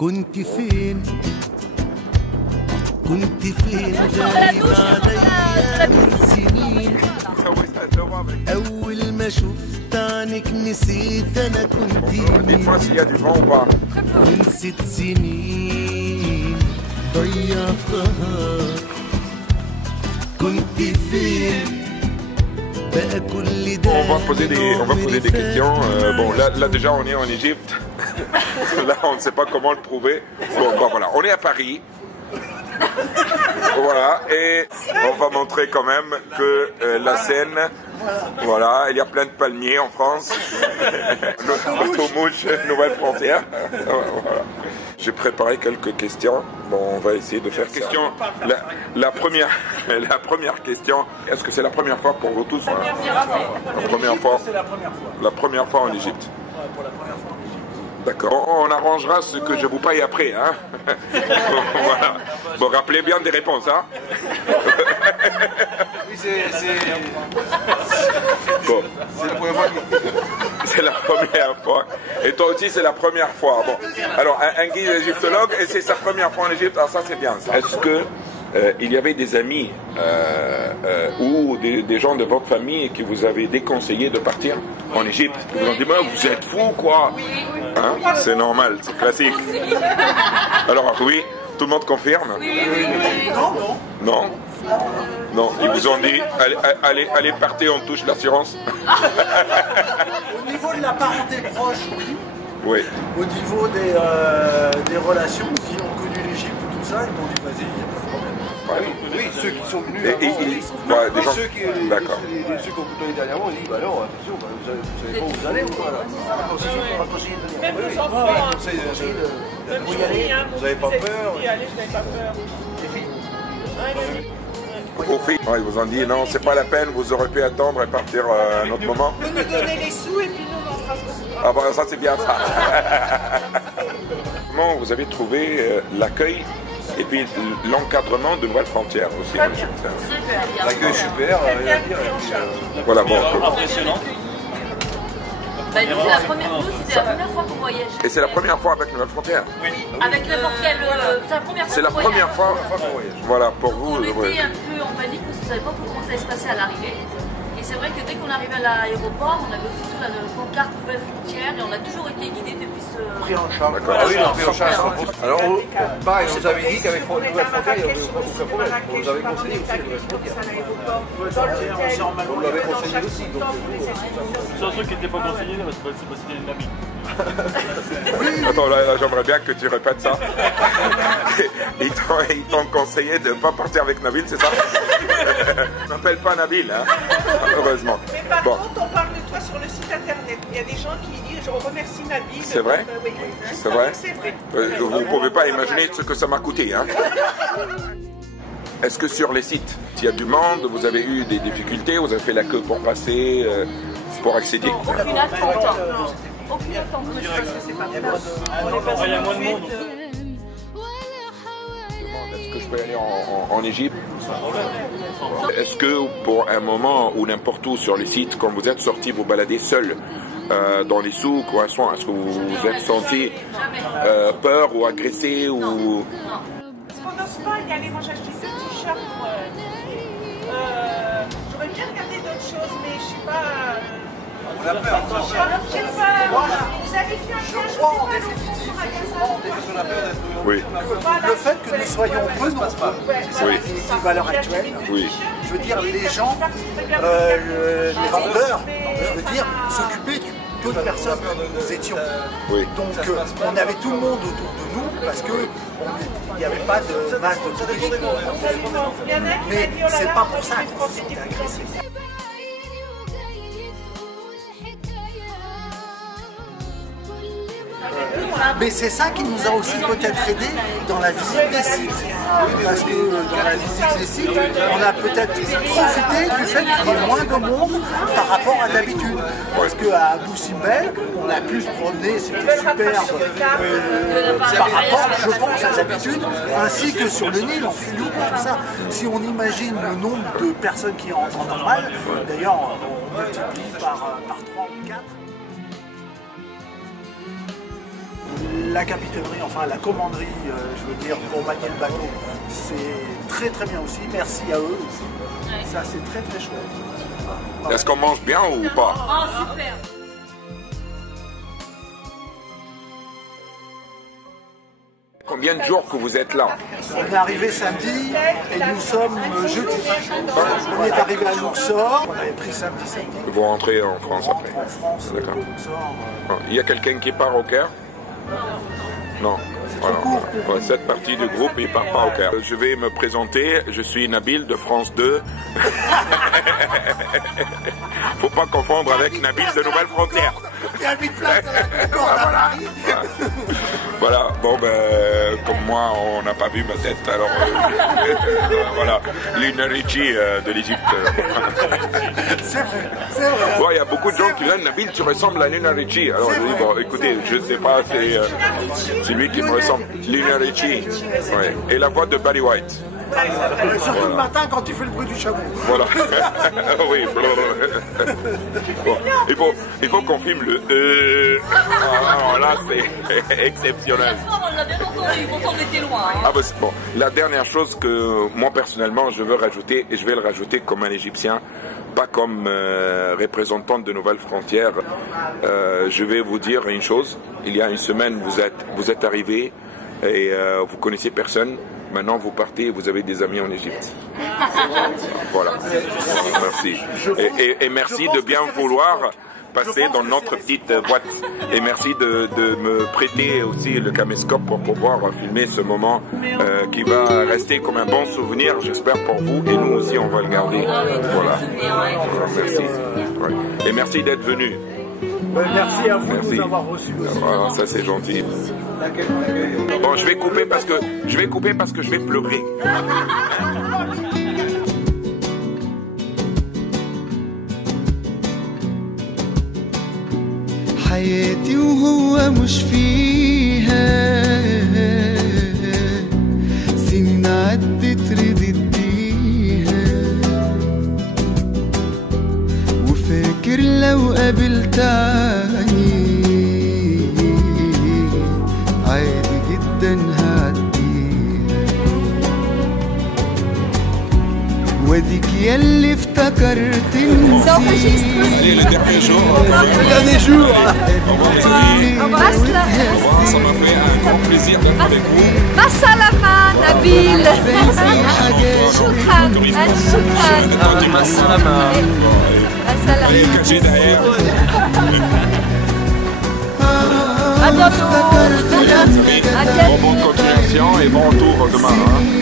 كنت فين كنت فين غايب عليا من سنين أول ما شفت عنك نسيت أنا كنت مين ونسيت سنين ضيعتها كنت فين بقى كل ده on va poser des questions. Bon, là déjà on est en Égypte. Là on ne sait pas comment le prouver. Bon, voilà, on est à Paris. Voilà, et on va montrer quand même que la Seine, voilà, il y a plein de palmiers en France. L'automouche, nouvelle frontière. Voilà. J'ai préparé quelques questions. Bon, on va essayer de faire question. La première question, est-ce que c'est la première fois pour vous tous? La première fois. La première fois en Égypte. Pour la première fois. D'accord. On arrangera ce que je vous paye après, hein. Voilà. Bon, rappelez bien des réponses, hein. Oui, c'est bon. la première fois. C'est la première fois. Et toi aussi, c'est la première fois. Bon. Alors, un guide égyptologue, et c'est sa première fois en Égypte. Alors ça, c'est bien. Est-ce que il y avait des amis ou des gens de votre famille qui vous avaient déconseillé de partir en Égypte? Ils vous ont dit, mais vous êtes fous, quoi. Hein? C'est normal, c'est classique. Alors, oui, tout le monde confirme? Non. Non, ils vous ont dit, allez, partez, on touche l'assurance. Au niveau de la parenté proche, oui. Oui. Au niveau des relations qui ont connu l'Égypte ou tout ça, ils m'ont dit, vas-y, il n'y a pas de problème. Oui, ceux qui sont venus avant, des gens... ceux qui ont côtoyé dernièrement, ils disent, bah non, attention, vous savez pas où vous allez ou quoi là? Même nos enfants, vous n'avez pas peur? Aux filles, ils vous ont dit, non, c'est pas la peine, vous aurez pu attendre et partir à un autre moment. vous nous donnez les sous et puis nous, on fera ce qu'on voudra. Ah bah ça, c'est bien ça. Comment vous avez trouvé l'accueil et puis l'encadrement de nouvelles frontières aussi? L'accueil super, rien à dire. Voilà, bon. Impressionnant. Bah, nous, c'était la première fois qu'on voyageait. Et c'est la première fois avec Nouvelle Frontière? Oui. Avec n'importe quelle... C'est la première fois. Voilà, pour vous. On était un peu en panique parce qu'on ne savait pas comment ça allait se passer à l'arrivée. Et c'est vrai que dès qu'on arrivait à l'aéroport, on avait aussitôt la pancarte Nouvelle Frontière et on a toujours été guidés depuis ce... Pris en charge. Ah oui, non, pris en charge. Alors, pareil, on nous avait dit qu'avec Nouvelle Frontière, il n'y avait aucun problème. On nous avait conseillé aussi Nouvelle Frontière. On nous l'avait conseillé aussi. C'est un truc qui n'était pas conseillé, parce que c'était une amie. Attends, là j'aimerais bien que tu répètes ça. Ils t'ont conseillé de ne pas partir avec Nabil, c'est ça? Je m'appelle pas Nabil, hein, heureusement. Mais par contre, on parle de toi sur le site internet. Il y a des gens qui disent, je remercie Nabil. C'est vrai? Oui, c'est vrai? C'est vrai. Vous ne pouvez pas imaginer ce que ça m'a coûté, hein. Est-ce que sur les sites, il y a du monde, vous avez eu des difficultés, vous avez fait la queue pour passer, pour accéder? Aucune attente. Aucune attente. Il y a moins de monde. Est-ce que je peux aller en Égypte? Est-ce que pour un moment ou n'importe où sur les sites, quand vous êtes sorti vous balader seul dans les souks ou un soin, est-ce que vous vous êtes senti peur ou agressé ou... Parce qu'on n'ose pas y aller. Moi, j'ai acheté ce t-shirt. J'aurais bien regardé d'autres choses, mais je suis pas... On a peur. J'ai peur. Vous avez fait un Je crois en définitive, Oui. le fait que nous soyons peu nombreux, c'est Oui. la définitive à l'heure actuelle. Oui. Je veux dire, les gens, les vendeurs, je veux dire, s'occupaient du peu de personnes que nous étions. Oui. Donc on avait tout le monde autour de nous parce que il n'y avait pas de masse de touristes. Mais c'est pas pour ça qu'on se sentait agressé. Mais c'est ça qui nous a aussi peut-être aidé dans la visite des sites. Parce que dans la visite des sites, on a peut-être profité du fait qu'il y ait moins de monde par rapport à d'habitude. Parce qu'à Abou Simbel, on a pu se promener, c'était superbe par rapport, je pense, à d'habitude, ainsi que sur le Nil, en Filou, tout ça. Si on imagine le nombre de personnes qui rentrent en normal, d'ailleurs, on multiplie par 3 ou 4. la capitainerie, enfin la commanderie, je veux dire, pour manier le bateau, c'est très très bien aussi. Merci à eux aussi. Ça, c'est très très chouette. Est-ce qu'on mange bien ou pas? Oh, super. Combien de jours que vous êtes là? On est arrivé samedi et nous sommes jeudi. On est arrivé à Luxor, on avait pris samedi. Vous rentrez en France après? En France, D'accord. de Luxor. Il y a quelqu'un qui part au Caire? Non. Voilà. Ouais, cette partie du groupe, il part pas au Caire. Je vais me présenter, je suis Nabil de France 2. Faut pas confondre avec Nabil de Nouvelle Frontière. Il y a 8 places à la Concorde à Paris. Voilà, bon ben, comme moi, on n'a pas vu ma tête, alors voilà, Lina Ricci de l'Égypte. C'est vrai, c'est vrai. Bon, il y a beaucoup de gens qui disent, Nabil, tu ressembles à Lina Ricci. Alors je dis, bon, écoutez, je sais pas, c'est lui qui me ressemble. Lina Ricci, ouais. Et la voix de Barry White. Surtout le matin quand tu fais le bruit du chameau. Voilà. Oui. Bon, il faut qu'on filme le alors là, c'est exceptionnel. On l'a bien entendu, pourtant on était loin. Ah bah, bon, la dernière chose que moi personnellement je veux rajouter, et je vais le rajouter comme un Égyptien, pas comme représentant de Nouvelle Frontière, je vais vous dire une chose. Il y a une semaine, vous êtes arrivé et vous connaissiez personne. Maintenant, vous partez et vous avez des amis en Égypte. Voilà. Merci. Et merci de bien vouloir passer dans notre petite boîte. Et merci de me prêter aussi le caméscope pour pouvoir filmer ce moment qui va rester comme un bon souvenir, j'espère pour vous. Et nous aussi, on va le garder. Voilà. Merci. Ouais. Et merci d'être venu. Merci à vous Merci. de nous avoir reçus aussi. Ah, ça c'est gentil. Bon, je vais couper parce que je vais pleurer. حياتي وهو مش فيها سنين عدت ردت بيها وفاكر لو قابلت عني عادي جدا هعديها واديك ياللي افتكرت نسيت Allez, le dernier jour. Le dernier jour. Ça m'a fait un grand plaisir d'être avec vous. Masalama, Nabil. Shukran. Shukran. Masalama. Allez, cachez derrière. À bientôt. Bonne continuation et bon retour demain. Hein.